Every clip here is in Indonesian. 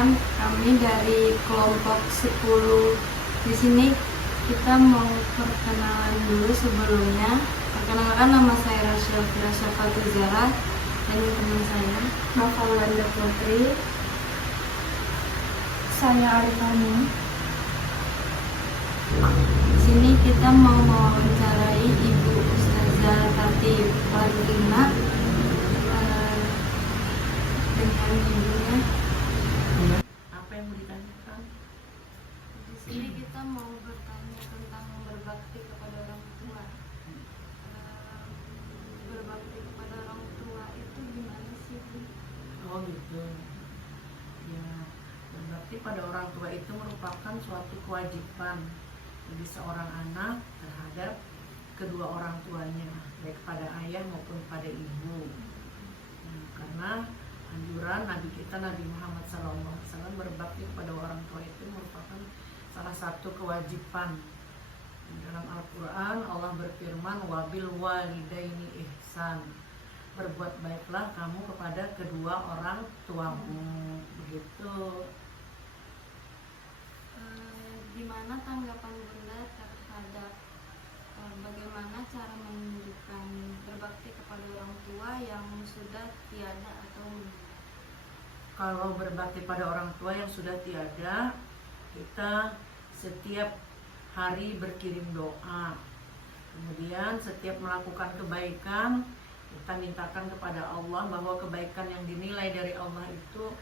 Perkenalkan, kami dari kelompok 10. Di sini kita mau perkenalan dulu sebelumnya. Perkenalkan, nama saya Rasya Fatuzara dan teman saya Nafalanda Putri. Saya Arifani. Di sini kita mau mewawancarai Ibu Ustazah Tati Fatima dengan ibunya. Apa yang mau ditanyakan? Di sini kita mau bertanya tentang berbakti kepada orang tua. Berbakti kepada orang tua itu gimana sih, Bu? Oh gitu. Ya, berbakti pada orang tua itu merupakan suatu kewajiban bagi seorang anak terhadap kedua orang tuanya, baik pada ayah maupun pada ibu. Karena anjuran Nabi kita Nabi Muhammad SAW berbakti kepada orang tua itu merupakan salah satu kewajiban. Dalam Al-Quran Allah berfirman, wabil walidaini ihsan, berbuat baiklah kamu kepada kedua orang tuamu. Begitu. Gimana tanggapan Bunda terhadap bagaimana cara menunjukkan berbakti kepada orang tua yang sudah tiada atau Kalau berbakti pada orang tua yang sudah tiada, kita setiap hari berkirim doa. Kemudian setiap melakukan kebaikan, kita mintakan kepada Allah bahwa kebaikan yang dinilai dari Allah itu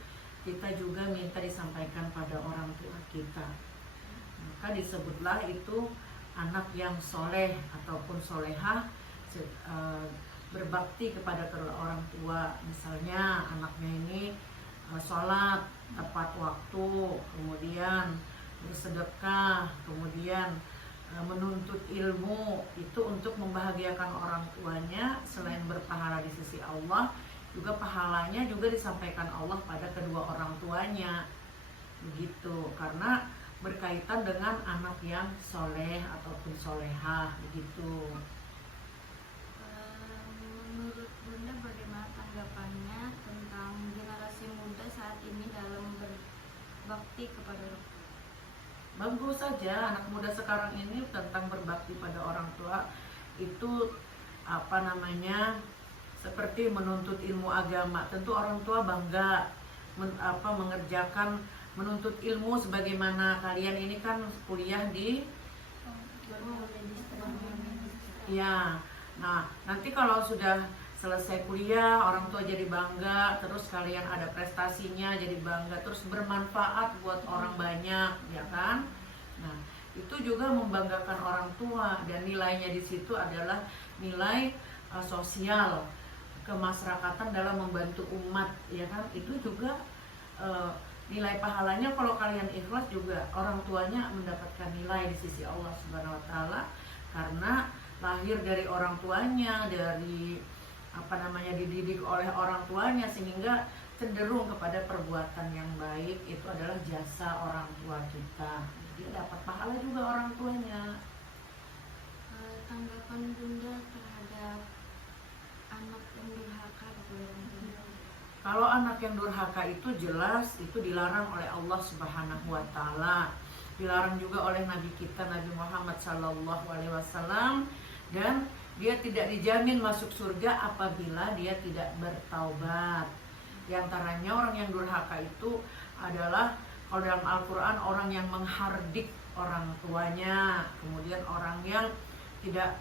kita juga minta disampaikan pada orang tua kita. Maka disebutlah itu anak yang soleh ataupun solehah, berbakti kepada kedua orang tua. Misalnya anaknya ini sholat tepat waktu, kemudian bersedekah, kemudian menuntut ilmu, itu untuk membahagiakan orang tuanya. Selain berpahala di sisi Allah, juga pahalanya juga disampaikan Allah pada kedua orang tuanya. Begitu, karena berkaitan dengan anak yang soleh ataupun solehah. Begitu. Menurut Bunda bagaimana tanggapannya tentang generasi muda saat ini dalam berbakti kepada orang tua? Bagus saja anak muda sekarang ini tentang berbakti pada orang tua itu seperti menuntut ilmu agama. Tentu orang tua bangga mengerjakan menuntut ilmu, sebagaimana kalian ini kan kuliah di ya. Nah, nanti kalau sudah selesai kuliah, orang tua jadi bangga, terus kalian ada prestasinya jadi bangga, terus bermanfaat buat orang banyak, ya kan? Nah, itu juga membanggakan orang tua, dan nilainya di situ adalah nilai sosial kemasyarakatan dalam membantu umat, ya kan? Itu juga nilai pahalanya kalau kalian ikhlas juga orang tuanya mendapatkan nilai di sisi Allah Subhanahu wa taala, karena lahir dari orang tuanya, dari dididik oleh orang tuanya, sehingga cenderung kepada perbuatan yang baik. Itu adalah jasa orang tua kita, dia dapat pahala juga orang tuanya. Tanggapan Bunda terhadap anak yang durhaka kepada orang tua? Kalau anak yang durhaka itu jelas itu dilarang oleh Allah Subhanahu wa taala. Dilarang juga oleh Nabi kita Nabi Muhammad SAW, dan dia tidak dijamin masuk surga apabila dia tidak bertaubat. Di antaranya orang yang durhaka itu adalah, kalau dalam Al-Quran, orang yang menghardik orang tuanya, kemudian orang yang tidak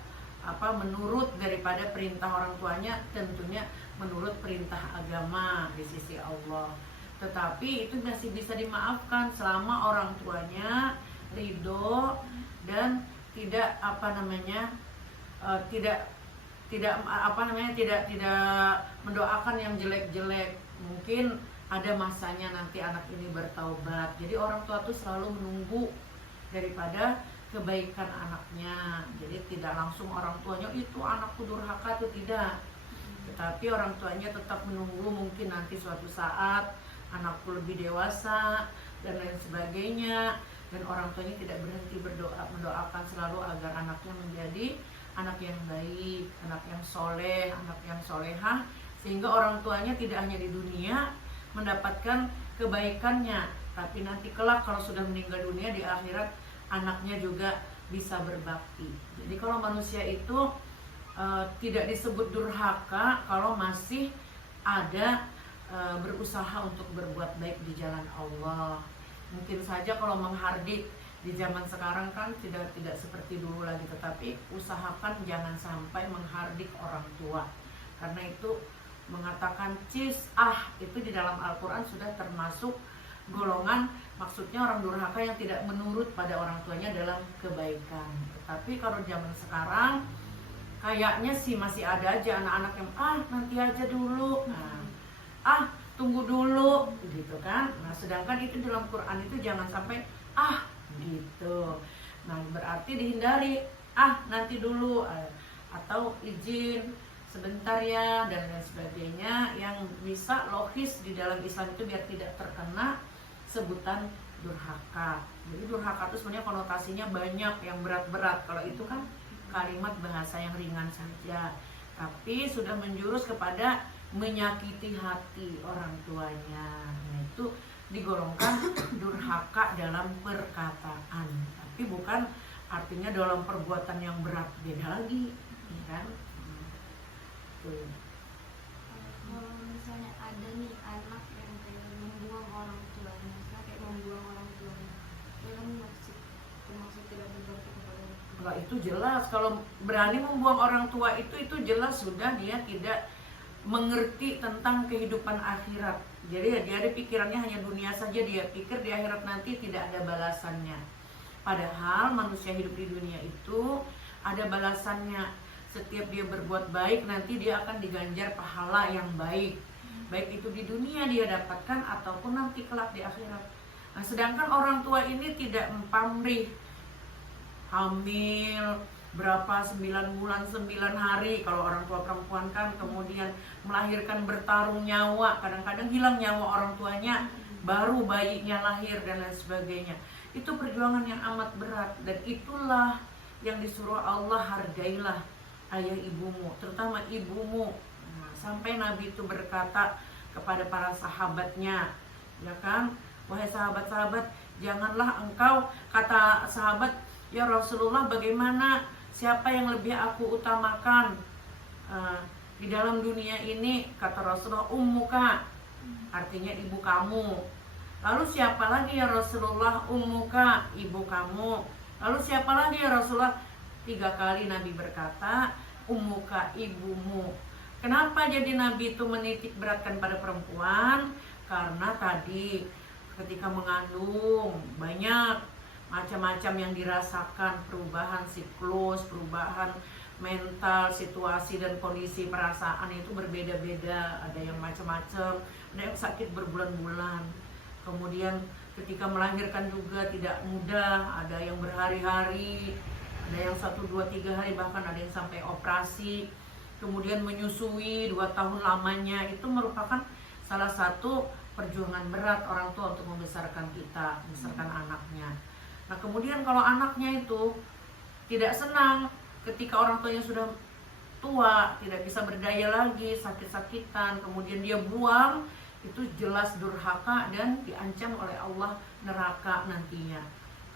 menurut daripada perintah orang tuanya, tentunya menurut perintah agama di sisi Allah. Tetapi itu masih bisa dimaafkan selama orang tuanya ridho dan tidak mendoakan yang jelek-jelek. Mungkin ada masanya nanti anak ini bertaubat. Jadi orang tua tuh selalu menunggu daripada kebaikan anaknya. Jadi tidak langsung orang tuanya itu anakku durhaka, itu tidak. Tetapi orang tuanya tetap menunggu, mungkin nanti suatu saat anakku lebih dewasa dan lain sebagainya, dan orang tuanya tidak berhenti mendoakan selalu agar anaknya menjadi anak yang baik, anak yang soleh, anak yang solehah, sehingga orang tuanya tidak hanya di dunia mendapatkan kebaikannya, tapi nanti kelak kalau sudah meninggal dunia di akhirat anaknya juga bisa berbakti. Jadi kalau manusia itu tidak disebut durhaka kalau masih ada berusaha untuk berbuat baik di jalan Allah. Mungkin saja kalau menghardik di zaman sekarang kan tidak seperti dulu lagi, tetapi usahakan jangan sampai menghardik orang tua, karena itu mengatakan itu di dalam Al-Quran sudah termasuk golongan, maksudnya orang durhaka yang tidak menurut pada orang tuanya dalam kebaikan. Tetapi kalau zaman sekarang kayaknya sih masih ada aja anak-anak yang nanti aja dulu, tunggu dulu gitu kan. Nah sedangkan itu dalam Quran itu jangan sampai gitu. Nah berarti dihindari nanti dulu atau izin sebentar ya dan lain sebagainya, yang bisa logis di dalam Islam itu biar tidak terkena sebutan durhaka. Jadi durhaka itu sebenarnya konotasinya banyak yang berat-berat. Kalau itu kan kalimat bahasa yang ringan saja, tapi sudah menjurus kepada menyakiti hati orang tuanya. Nah itu digolongkan durhaka dalam perkataan, tapi bukan artinya dalam perbuatan yang berat, beda lagi, ya kan? Tuh. Kalau misalnya ada nih anak yang kayak membuang orang tuanya, kayak membuang orang tuanya, itu kan maksud tidak berbakti kepada orang tua. Kalau itu jelas, kalau berani membuang orang tua itu jelas sudah dia tidak mengerti tentang kehidupan akhirat. Jadi dia ada pikirannya hanya dunia saja, dia pikir di akhirat nanti tidak ada balasannya. Padahal manusia hidup di dunia itu ada balasannya. Setiap dia berbuat baik nanti dia akan diganjar pahala yang baik, baik itu di dunia dia dapatkan ataupun nanti kelak di akhirat. Nah, sedangkan orang tua ini tidak pamrih, hamil berapa 9 bulan 9 hari kalau orang tua perempuan kan, kemudian melahirkan bertarung nyawa, kadang-kadang hilang nyawa orang tuanya baru bayinya lahir dan lain sebagainya. Itu perjuangan yang amat berat, dan itulah yang disuruh Allah, hargailah ayah ibumu, terutama ibumu. Nah, sampai Nabi itu berkata kepada para sahabatnya, ya kan, wahai sahabat-sahabat, janganlah engkau, kata sahabat, ya Rasulullah, bagaimana, siapa yang lebih aku utamakan di dalam dunia ini? Kata Rasulullah, ummuka, artinya ibu kamu. Lalu siapa lagi ya Rasulullah? Ummuka, ibu kamu. Lalu siapa lagi ya Rasulullah? 3 kali Nabi berkata, ummuka, ibumu. Kenapa jadi Nabi itu menitik beratkan pada perempuan? Karena tadi ketika mengandung banyak macam-macam yang dirasakan, perubahan siklus, perubahan mental, situasi dan kondisi perasaan itu berbeda-beda. Ada yang macam-macam, ada yang sakit berbulan-bulan. Kemudian ketika melahirkan juga tidak mudah, ada yang berhari-hari, ada yang 1, 2, 3 hari, bahkan ada yang sampai operasi. Kemudian menyusui 2 tahun lamanya, itu merupakan salah satu perjuangan berat orang tua untuk membesarkan kita, membesarkan anaknya. Nah kemudian kalau anaknya itu tidak senang ketika orang tuanya sudah tua, tidak bisa berdaya lagi, sakit-sakitan, kemudian dia buang, itu jelas durhaka dan diancam oleh Allah neraka nantinya.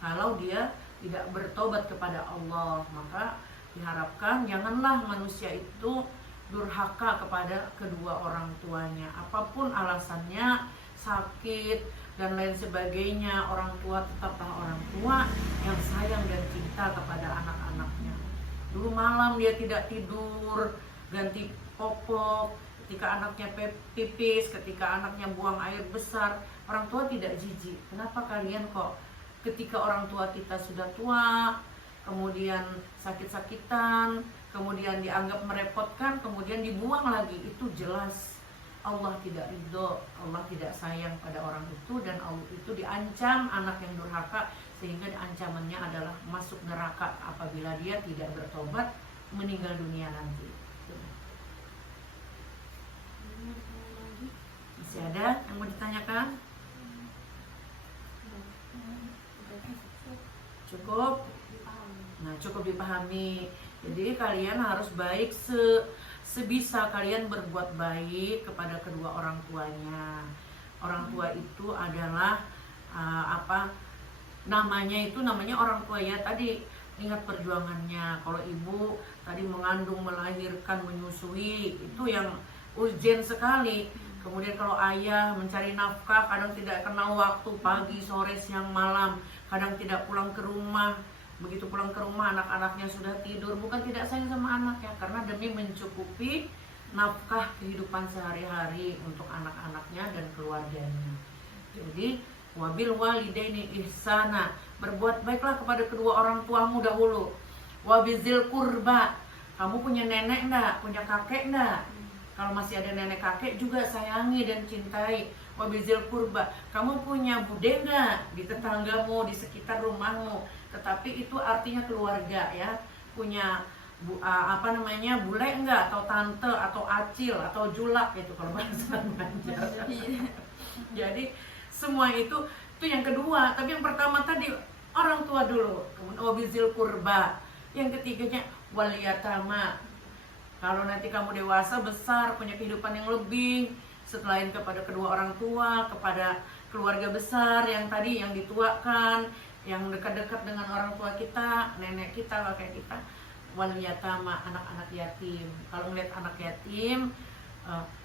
Kalau dia tidak bertobat kepada Allah, maka diharapkan janganlah manusia itu durhaka kepada kedua orang tuanya. Apapun alasannya, sakit dan lain sebagainya, orang tua tetaplah orang tua yang sayang dan cinta kepada anak-anaknya. Dulu malam dia tidak tidur, ganti popok, ketika anaknya pipis, ketika anaknya buang air besar, orang tua tidak jijik. Kenapa kalian kok ketika orang tua kita sudah tua, kemudian sakit-sakitan, kemudian dianggap merepotkan, kemudian dibuang lagi? Itu jelas Allah tidak ridho, Allah tidak sayang pada orang itu, dan Allah itu diancam anak yang durhaka, sehingga ancamannya adalah masuk neraka apabila dia tidak bertobat meninggal dunia nanti. Masih ada yang mau ditanyakan? Cukup? Nah, cukup dipahami. Jadi kalian harus baik sebisa kalian berbuat baik kepada kedua orang tuanya. Orang tua itu adalah namanya orang tua ya. Tadi ingat perjuangannya. Kalau ibu tadi mengandung, melahirkan, menyusui, itu yang urgen sekali. Kemudian kalau ayah mencari nafkah, kadang tidak kenal waktu, pagi, sore, siang, malam, kadang tidak pulang ke rumah. Begitu pulang ke rumah anak-anaknya sudah tidur. Bukan tidak sayang sama anak ya, karena demi mencukupi nafkah kehidupan sehari-hari untuk anak-anaknya dan keluarganya. Jadi wabil walidaini ihsana, berbuat baiklah kepada kedua orang tuamu dahulu. Wabizil kurba, kamu punya nenek enggak, punya kakek enggak? Kalau masih ada nenek kakek juga sayangi dan cintai. Wabizil kurba, kamu punya bude enggak di tetanggamu, di sekitar rumahmu? Tetapi itu artinya keluarga ya. Punya bule enggak, atau tante, atau acil, atau julak gitu kalau bahasa Banjar. Jadi semua itu yang kedua. Tapi yang pertama tadi orang tua dulu, kemudian wabizil kurba. Yang ketiganya waliyatama. Kalau nanti kamu dewasa, besar, punya kehidupan yang lebih, selain kepada kedua orang tua, kepada keluarga besar yang tadi yang dituakan, yang dekat-dekat dengan orang tua kita, nenek kita, kakek kita, waliyatama, anak-anak yatim. Kalau melihat anak yatim,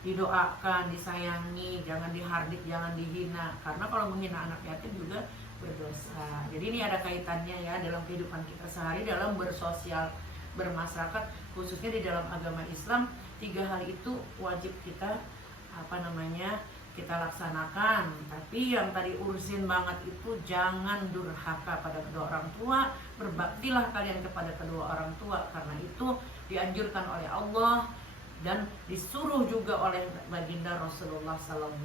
didoakan, disayangi, jangan dihardik, jangan dihina. Karena kalau menghina anak yatim juga berdosa. Jadi ini ada kaitannya ya dalam kehidupan kita sehari, dalam bersosial, bermasyarakat, khususnya di dalam agama Islam. 3 hal itu wajib kita kita laksanakan. Tapi yang tadi ursin banget itu jangan durhaka pada kedua orang tua. Berbaktilah kalian kepada kedua orang tua, karena itu dianjurkan oleh Allah dan disuruh juga oleh baginda Rasulullah SAW.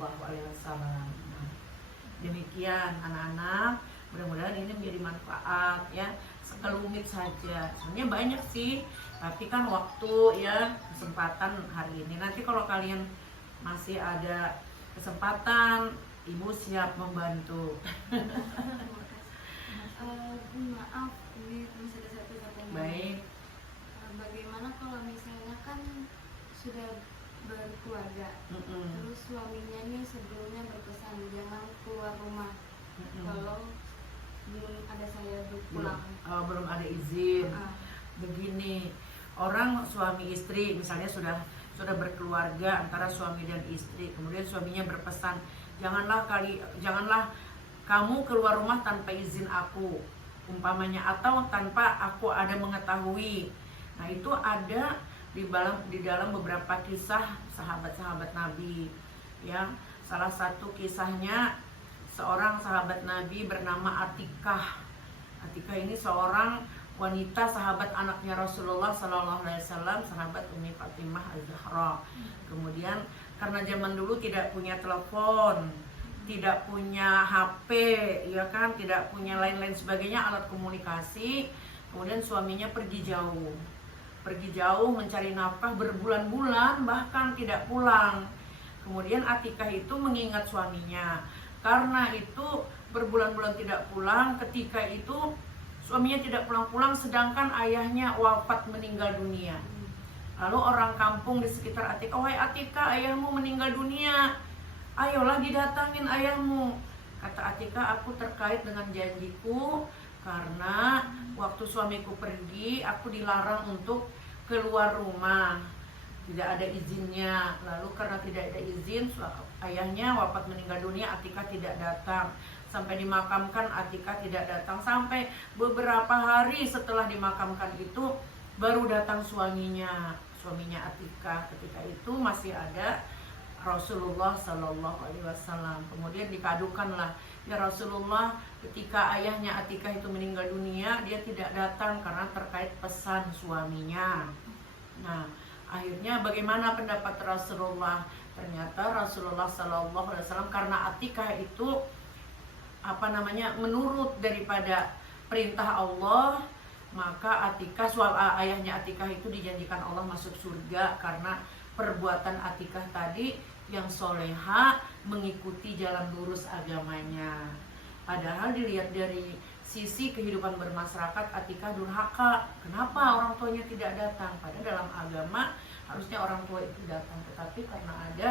Demikian anak-anak, mudah-mudahan ini menjadi manfaat ya, sekelumit saja. Sebenarnya banyak sih, tapi kan waktu ya, kesempatan hari ini. Nanti kalau kalian masih ada kesempatan, ibu siap membantu. Maaf, ini masih ada satu pertanyaan. Baik. Bagaimana kalau misalnya kan sudah berkeluarga, terus suaminya nih sebelumnya berpesan jangan keluar rumah kalau belum ada saya pulang. Belum ada izin. Begini, orang suami istri misalnya sudah berkeluarga antara suami dan istri, kemudian suaminya berpesan janganlah kamu keluar rumah tanpa izin aku, umpamanya, atau tanpa aku ada mengetahui. Nah, itu ada di dalam beberapa kisah sahabat-sahabat Nabi ya. Salah satu kisahnya seorang sahabat Nabi bernama Atikah. Atikah ini seorang wanita sahabat anaknya Rasulullah SAW, sahabat Ummi Fatimah Al-Zahra. Kemudian karena zaman dulu tidak punya telepon, tidak punya HP, ya kan, tidak punya lain-lain sebagainya alat komunikasi. Kemudian suaminya pergi jauh mencari nafkah berbulan-bulan, bahkan tidak pulang. Kemudian Atikah itu mengingat suaminya. Karena itu berbulan-bulan tidak pulang, ketika itu suaminya tidak pulang-pulang, sedangkan ayahnya wafat, meninggal dunia. Lalu orang kampung di sekitar Atikah, wahai Atikah, ayahmu meninggal dunia, ayolah didatangin ayahmu. Kata Atikah, aku terkait dengan janjiku, karena waktu suamiku pergi, aku dilarang untuk keluar rumah, tidak ada izinnya. Lalu karena tidak ada izin, ayahnya wafat, meninggal dunia, Atikah tidak datang. Sampai dimakamkan, Atikah tidak datang. Sampai beberapa hari setelah dimakamkan itu baru datang suaminya Atikah. Ketika itu masih ada Rasulullah SAW. Kemudian dikadukanlah, ya Rasulullah, ketika ayahnya Atikah itu meninggal dunia, dia tidak datang karena terkait pesan suaminya. Nah, akhirnya bagaimana pendapat Rasulullah? Ternyata Rasulullah SAW, karena Atikah itu menurut daripada perintah Allah, maka ayahnya Atikah itu dijanjikan Allah masuk surga karena perbuatan Atikah tadi yang soleha, mengikuti jalan lurus agamanya. Padahal dilihat dari sisi kehidupan bermasyarakat, Atikah durhaka. Kenapa orang tuanya tidak datang? Padahal dalam agama harusnya orang tua itu datang, tetapi karena ada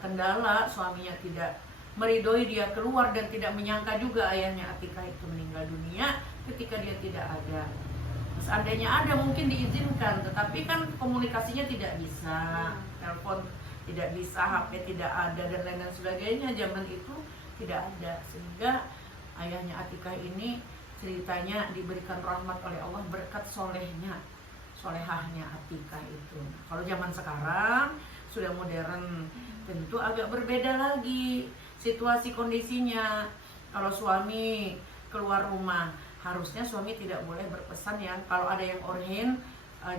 kendala, suaminya tidak meridhoi dia keluar dan tidak menyangka juga ayahnya Atikah itu meninggal dunia ketika dia tidak ada. Seandainya ada mungkin diizinkan, tetapi kan komunikasinya tidak bisa, telepon tidak bisa, HP tidak ada dan lain-lain sebagainya. Zaman itu tidak ada, sehingga ayahnya Atikah ini ceritanya diberikan rahmat oleh Allah berkat solehahnya Atikah itu. Kalau zaman sekarang sudah modern, tentu agak berbeda lagi situasi kondisinya. Kalau suami keluar rumah, harusnya suami tidak boleh berpesan ya. Kalau ada yang orhin,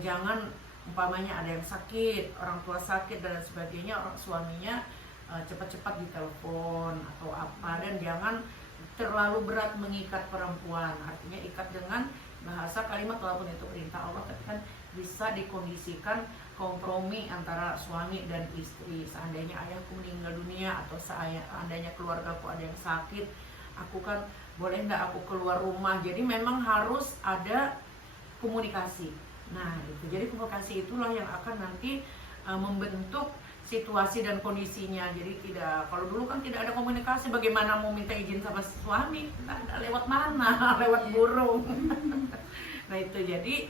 jangan, umpamanya ada yang sakit, orang tua sakit dan sebagainya, suaminya cepat-cepat ditelepon atau apa, dan jangan terlalu berat mengikat perempuan. Artinya ikat dengan bahasa kalimat, walaupun itu perintah Allah, tapi kan bisa dikondisikan kompromi antara suami dan istri. Seandainya ayahku meninggal dunia atau seandainya keluargaku ada yang sakit, aku kan boleh nggak aku keluar rumah. Jadi memang harus ada komunikasi. Nah itu, jadi komunikasi itulah yang akan nanti membentuk situasi dan kondisinya. Jadi tidak, kalau dulu kan tidak ada komunikasi, bagaimana mau minta izin sama suami? Nah, lewat mana? Lewat burung. Nah itu, jadi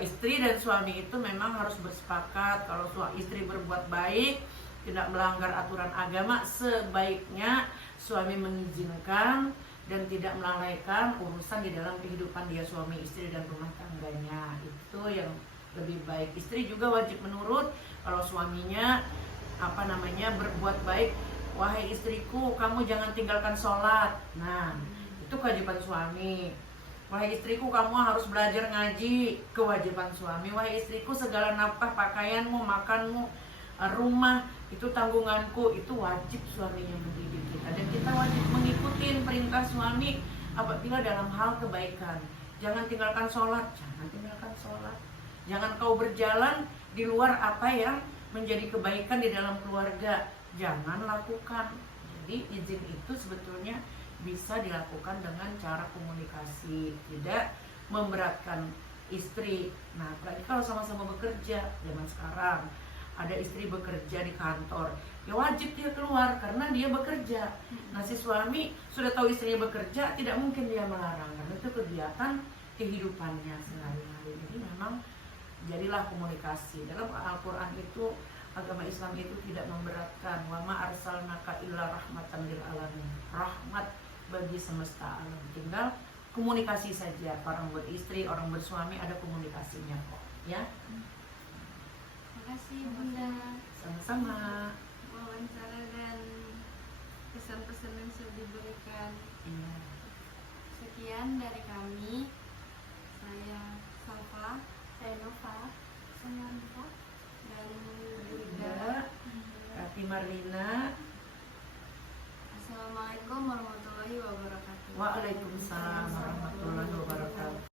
istri dan suami itu memang harus bersepakat. Kalau istri berbuat baik, tidak melanggar aturan agama, sebaiknya suami mengizinkan dan tidak melalaikan urusan di dalam kehidupan dia suami istri dan rumah tangganya. Itu yang lebih baik. Istri juga wajib menurut kalau suaminya berbuat baik. Wahai istriku, kamu jangan tinggalkan sholat. Nah itu kewajiban suami. Wahai istriku, kamu harus belajar ngaji, kewajiban suami. Wahai istriku, segala nafkah, pakaianmu, makanmu, rumah, itu tanggunganku. Itu wajib suaminya mendidik kita. Dan kita wajib mengikuti perintah suami apabila dalam hal kebaikan. Jangan tinggalkan sholat, jangan tinggalkan sholat. Jangan kau berjalan di luar apa yang menjadi kebaikan di dalam keluarga, jangan lakukan. Jadi izin itu sebetulnya bisa dilakukan dengan cara komunikasi, tidak memberatkan istri. Nah, apalagi kalau sama-sama bekerja. Zaman sekarang ada istri bekerja di kantor, ya wajib dia keluar karena dia bekerja. Nah, si suami sudah tahu istrinya bekerja, tidak mungkin dia melarang karena itu kegiatan kehidupannya sehari-hari. Jadi memang jadilah komunikasi. Dalam Al-Quran itu, agama Islam itu tidak memberatkan. Wa ma arsalnaka illa rahmatan lil alamin. Rahmat bagi semesta alam. Tinggal komunikasi saja. Orang beristri, orang bersuami ada komunikasinya kok, ya. Terima kasih Bunda. Sama-sama. Wawancara dan pesan-pesan yang sudah diberikan. Iya. Sekian dari kami. Saya Salva, Saya Nova, saya Anita. dan Linda, Rati Marlina. Assalamualaikum warahmatullahi wabarakatuh. Waalaikumsalam warahmatullahi wabarakatuh.